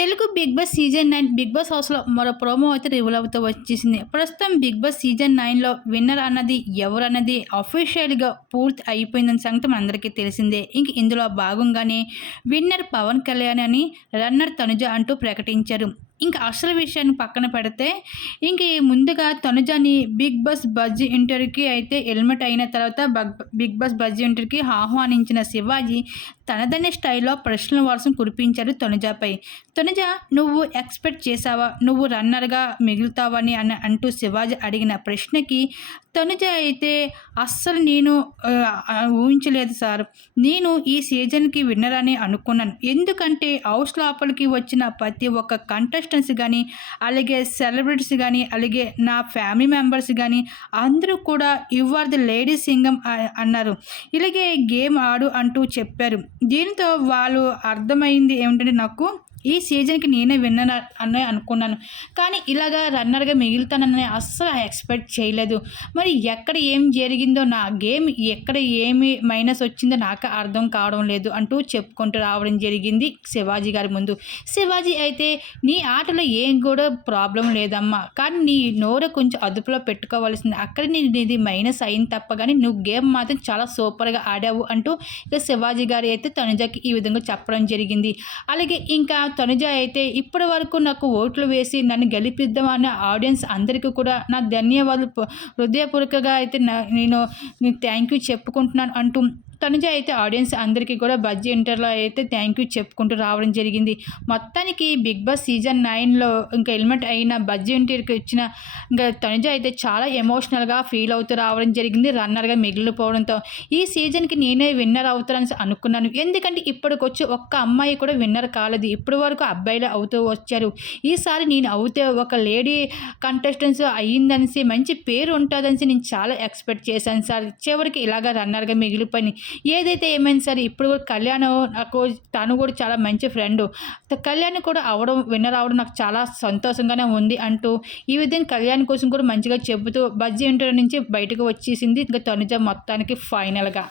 Telugu Bigg Boss season nine Bigg Boss హౌస్లో మరో promo అయితే రివీల్ అవుతూ వచ్చేసింది. ప్రస్తుతం బిగ్ బాస్ సీజన్ నైన్లో విన్నర్ అన్నది ఎవరు అన్నది అఫీషియల్గా పూర్తి అయిపోయిందని సంగతి మనందరికీ తెలిసిందే. ఇంక ఇందులో భాగంగానే విన్నర్ పవన్ కళ్యాణ్ అని రన్నర్ తనుజ అంటూ ప్రకటించారు. ఇంకా అసలు విషయాన్ని పక్కన పెడితే ఇంక ముందుగా తనుజాని బిగ్ బాస్ బజ్ ఇంటర్వ్యూకి అయితే హెల్మెట్ అయిన తర్వాత బిగ్ బాస్ బజ్ ఇంటర్వ్యూకి ఆహ్వానించిన శివాజీ తనదనే స్టైల్లో ప్రశ్నల వర్షం కురిపించారు తనుజాపై. తనుజ నువ్వు ఎక్స్పెక్ట్ చేసావా నువ్వు రన్నర్గా మిగులుతావని అని అంటూ శివాజీ అడిగిన ప్రశ్నకి తనుజ అయితే అస్సలు నేను ఊహించలేదు సార్. నేను ఈ సీజన్కి విన్నర్ అని అనుకున్నాను. ఎందుకంటే హౌస్ లోపలికి వచ్చిన ప్రతి ఒక్క కంటెస్టెంట్స్ కానీ అలాగే సెలబ్రిటీస్ కానీ అలాగే నా ఫ్యామిలీ మెంబర్స్ కానీ అందరూ కూడా you are the lady Singam అన్నారు. ఇలాగే గేమ్ ఆడు అంటూ చెప్పారు. దీంతో వాళ్ళు అర్థమైంది ఏమిటంటే నాకు ఈ సీజన్కి నేనే విన్నాను అని అనుకున్నాను. కానీ ఇలాగా రన్నర్గా మిగులుతానని అస్సలు ఎక్స్పెక్ట్ చేయలేదు. మరి ఎక్కడ ఏం జరిగిందో నా గేమ్ ఎక్కడ ఏమి మైనస్ వచ్చిందో నాకు అర్థం కావడం లేదు అంటూ చెప్పుకుంటూ రావడం జరిగింది శివాజీ గారి ముందు. శివాజీ అయితే నీ ఆటలో ఏం కూడా ప్రాబ్లం లేదమ్మా. కానీ నీ నోరు కొంచెం అదుపులో పెట్టుకోవాల్సింది. అక్కడ నీది మైనస్ అయింది తప్ప కానీ నువ్వు గేమ్ మాత్రం చాలా సూపర్గా ఆడావు అంటూ ఇక శివాజీ గారు అయితే తనుజకి ఈ విధంగా చెప్పడం జరిగింది. అలాగే ఇంకా తనుజ అయితే ఇప్పటి వరకు నాకు ఓట్లు వేసి నన్ను గెలిపిద్దామన్న ఆడియన్స్ అందరికీ కూడా నా ధన్యవాదాలు. హృదయపూర్వకంగా అయితే నేను థ్యాంక్ యూ చెప్పుకుంటున్నాను అంటూ తనుజ అయితే ఆడియన్స్ అందరికీ కూడా బజ్జీ ఇంటర్లో అయితే థ్యాంక్ యూ చెప్పుకుంటూ రావడం జరిగింది. మొత్తానికి బిగ్ బాస్ సీజన్ నైన్లో ఇంకా హెల్మెట్ అయిన బజ్జీ ఇంటర్కి వచ్చిన ఇంకా తనుజ అయితే చాలా ఎమోషనల్గా ఫీల్ అవుతూ రావడం జరిగింది రన్నర్గా మిగిలిపోవడంతో. ఈ సీజన్కి నేనే విన్నర్ అవుతానని అనుకున్నాను. ఎందుకంటే ఇప్పటికొచ్చి ఒక్క అమ్మాయి కూడా విన్నర్ కాలేదు. ఇప్పుడు వరకు అబ్బాయిలు అవుతూ వచ్చారు. ఈసారి నేను అవుతే ఒక లేడీ కంటెస్టెంట్స్ అయ్యిందనేసి మంచి పేరు ఉంటుందనేసి నేను చాలా ఎక్స్పెక్ట్ చేశాను సార్. చివరికి ఇలాగ రన్నర్గా మిగిలిపోయి ఏదైతే ఏమైంది సార్ ఇప్పుడు కూడా కళ్యాణ్ నాకు తను కూడా చాలా మంచి ఫ్రెండ్. కళ్యాణ్ కూడా అవడం విన్నర్ అవడం నాకు చాలా సంతోషంగానే ఉంది అంటూ ఈ విధంగా కళ్యాణ్ కోసం కూడా మంచిగా చెబుతూ బజ్జీ ఇంటర్ నుంచి బయటకు వచ్చేసింది. ఇంకా తనుజ మొత్తానికి ఫైనల్గా.